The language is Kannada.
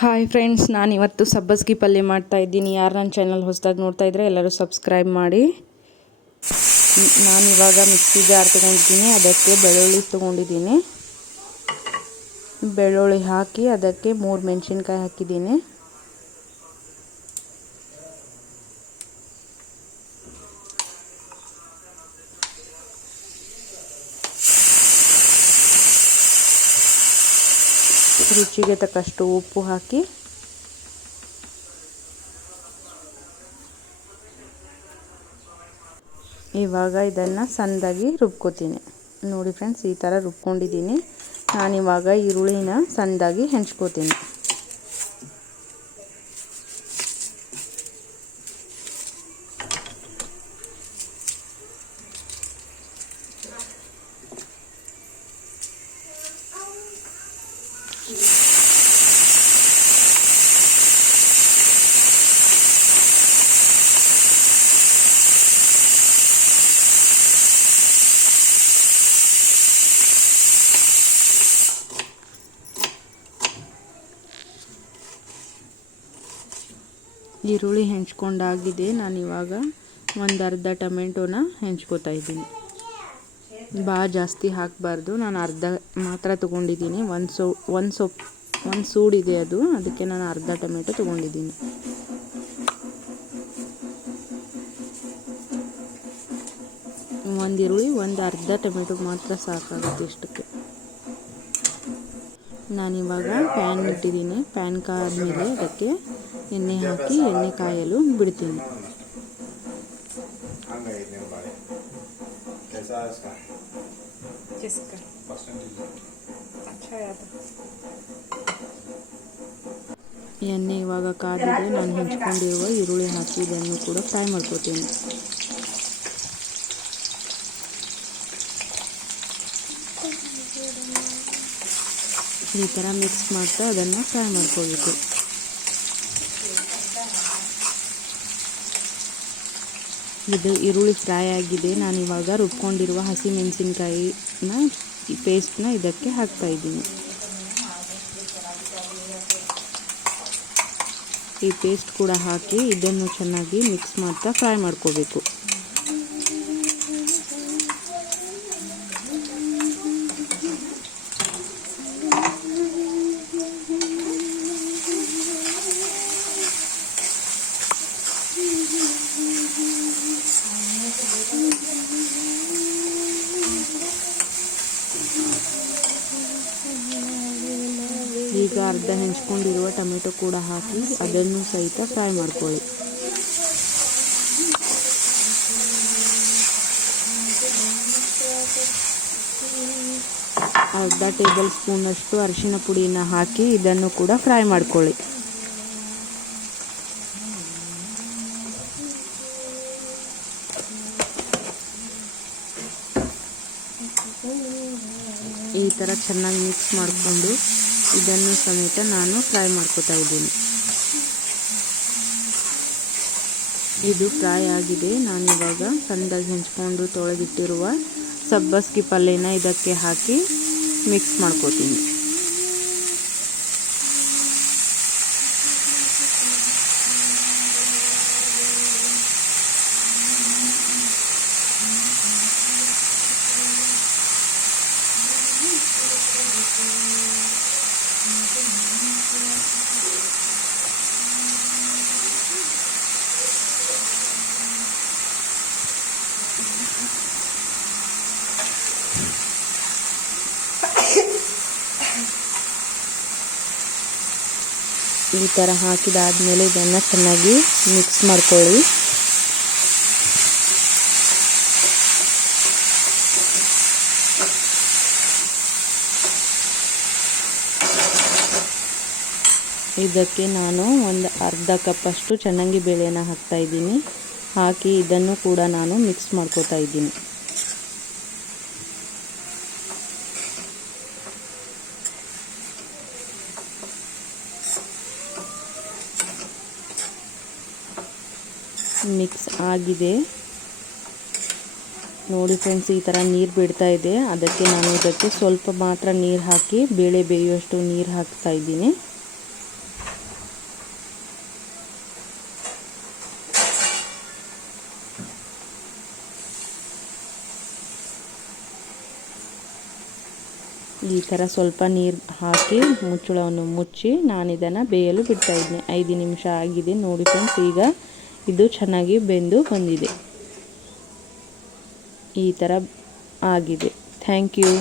ಹಾಯ್ ಫ್ರೆಂಡ್ಸ್, ನಾನಿವತ್ತು ಸಬ್ಬಸ್ಗಿ ಪಲ್ಯ ಮಾಡ್ತಾಯಿದ್ದೀನಿ. ಯಾರು ನನ್ನ ಚಾನಲ್ ಹೊಸದಾಗಿ ನೋಡ್ತಾ ಇದ್ದರೆ ಎಲ್ಲರೂ ಸಬ್ಸ್ಕ್ರೈಬ್ ಮಾಡಿ. ನಾನಿವಾಗ ಮಿಕ್ಸಿ ಜಾರ್ ತೊಗೊಂಡಿದ್ದೀನಿ, ಅದಕ್ಕೆ ಬೆಳ್ಳುಳ್ಳಿ ತೊಗೊಂಡಿದ್ದೀನಿ. ಬೆಳ್ಳುಳ್ಳಿ ಹಾಕಿ ಅದಕ್ಕೆ 3 ಮೆಣಸಿನ್ಕಾಯಿ ಹಾಕಿದ್ದೀನಿ. ರುಚಿಗೆ ತಕ್ಕಷ್ಟು ಉಪ್ಪು ಹಾಕಿ ಇವಾಗ ಇದನ್ನು ಸಣ್ಣದಾಗಿ ರುಬ್ಕೋತೀನಿ. ನೋಡಿ ಫ್ರೆಂಡ್ಸ್, ಈ ಥರ ರುಬ್ಕೊಂಡಿದ್ದೀನಿ. ನಾನಿವಾಗ ಈರುಳ್ಳಿನ ಸಣ್ಣದಾಗಿ ಹೆಂಚ್ಕೋತೀನಿ. ಈರುಳ್ಳಿ ಹೆಂಚ್ಕೊಂಡಾಗಿದೆ. ನಾನಿವಾಗ ಒಂದು ಅರ್ಧ ಟೊಮೆಟೊನ ಹೆಂಚ್ಕೋತಾ ಇದ್ದೀನಿ. ಭಾಳ ಜಾಸ್ತಿ ಹಾಕಬಾರ್ದು, ನಾನು ಅರ್ಧ ಮಾತ್ರ ತೊಗೊಂಡಿದ್ದೀನಿ. ಒಂದು ಸೂಡಿದೆ ಅದು, ಅದಕ್ಕೆ ನಾನು ಅರ್ಧ ಟೊಮೆಟೊ ತೊಗೊಂಡಿದ್ದೀನಿ. ಒಂದು ಈರುಳ್ಳಿ, ಒಂದು ಅರ್ಧ ಟೊಮೆಟೊ ಮಾತ್ರ ಸಾಕಾಗುತ್ತೆ ಇಷ್ಟಕ್ಕೆ. ನಾನಿವಾಗ ಪ್ಯಾನ್ ಇಟ್ಟಿದ್ದೀನಿ. ಪ್ಯಾನ್ ಕಾದ್ಮೇಲೆ ಅದಕ್ಕೆ ಎಣ್ಣೆ ಹಾಕಿ ಎಣ್ಣೆ ಕಾಯಲು ಬಿಡ್ತೀನಿ. ಎಣ್ಣೆ ಇವಾಗ ಕಾದಿದೆ. ನಾನು ಹೆಂಚ್ಕೊಂಡಿರುವ ಈರುಳ್ಳಿ ಹಾಕಿ ಇದನ್ನು ಕೂಡ ಫ್ರೈ ಮಾಡ್ಕೋತೀನಿ. ಈ ಥರ ಮಿಕ್ಸ್ ಮಾಡ್ತಾ ಅದನ್ನು ಫ್ರೈ ಮಾಡ್ಕೋಬೇಕು. ಇದು ಈರುಳ್ಳಿ ಫ್ರೈ ಆಗಿದೆ. ನಾನಿವಾಗ ರುಬ್ಕೊಂಡಿರುವ ಹಸಿ ಮೆಣಸಿನ್ಕಾಯಿನ ಈ ಪೇಸ್ಟ್ನ ಇದಕ್ಕೆ ಹಾಕ್ತಾ ಇದ್ದೀನಿ. ಈ ಪೇಸ್ಟ್ ಕೂಡ ಹಾಕಿ ಇದನ್ನು ಚೆನ್ನಾಗಿ ಮಿಕ್ಸ್ ಮಾಡ್ತಾ ಫ್ರೈ ಮಾಡ್ಕೋಬೇಕು. ಈಗ ಅರ್ಧ ಹೆಂಚ್ಕೊಂಡಿರುವ ಟೊಮೆಟೊ ಕೂಡ ಹಾಕಿ ಅದನ್ನು ಸಹಿತ ಫ್ರೈ ಮಾಡ್ಕೊಳ್ಳಿ. ಅರ್ಧ ಟೇಬಲ್ ಸ್ಪೂನಷ್ಟು ಅರಿಶಿನ ಪುಡಿನ ಹಾಕಿ ಇದನ್ನು ಕೂಡ ಫ್ರೈ ಮಾಡ್ಕೊಳ್ಳಿ. ಈ ಥರ ಚೆನ್ನಾಗಿ ಮಿಕ್ಸ್ ಮಾಡಿಕೊಂಡು ಇದನ್ನು ಸಮೇತ ನಾನು ಫ್ರೈ ಮಾಡ್ಕೋತಾ ಇದ್ದೀನಿ. ಇದು ಫ್ರೈ ಆಗಿದೆ. ನಾನಿವಾಗ ಸಣ್ಣದಾಗಿ ಹೆಂಚ್ಕೊಂಡು ತೊಳೆದಿಟ್ಟಿರುವ ಸಬ್ಬಸ್ಗಿ ಪಲ್ಯನ ಇದಕ್ಕೆ ಹಾಕಿ ಮಿಕ್ಸ್ ಮಾಡ್ಕೋತೀನಿ. ಈ ಥರ ಹಾಕಿದಾದ್ಮೇಲೆ ಇದನ್ನು ಚೆನ್ನಾಗಿ ಮಿಕ್ಸ್ ಮಾಡ್ಕೊಳ್ಳಿ. ಇದಕ್ಕೆ ನಾನು ಒಂದು ಅರ್ಧ ಕಪ್ಪಷ್ಟು ಚೆನ್ನಾಗಿ ಬೇಳೆನ ಹಾಕ್ತಾ ಇದ್ದೀನಿ. ಹಾಕಿ ಇದನ್ನು ಕೂಡ ನಾನು ಮಿಕ್ಸ್ ಮಾಡ್ಕೋತಾ ಇದ್ದೀನಿ. ಮಿಕ್ಸ್ ಆಗಿದೆ ನೋಡಿ ಫ್ರೆಂಡ್ಸ್, ಈ ಥರ ನೀರು ಬಿಡ್ತಾ ಇದೆ. ಅದಕ್ಕೆ ನಾನು ಇದಕ್ಕೆ ಸ್ವಲ್ಪ ಮಾತ್ರ ನೀರು ಹಾಕಿ ಬೇಳೆ ಬೇಯುವಷ್ಟು ನೀರು ಹಾಕ್ತಾ ಇದ್ದೀನಿ. ಈ ಥರ ಸ್ವಲ್ಪ ನೀರು ಹಾಕಿ ಮುಚ್ಚಳವನ್ನು ಮುಚ್ಚಿ ನಾನು ಇದನ್ನು ಬೇಯಲು ಬಿಡ್ತಾಯಿದ್ದೀನಿ. 5 ನಿಮಿಷ ಆಗಿದೆ ನೋಡಿ ಫ್ರೆಂಡ್ಸ್. ಈಗ ಇದು ಚೆನ್ನಾಗಿ ಬೆಂದು ಬಂದಿದೆ. ಈ ಥರ ಆಗಿದೆ. Thank you.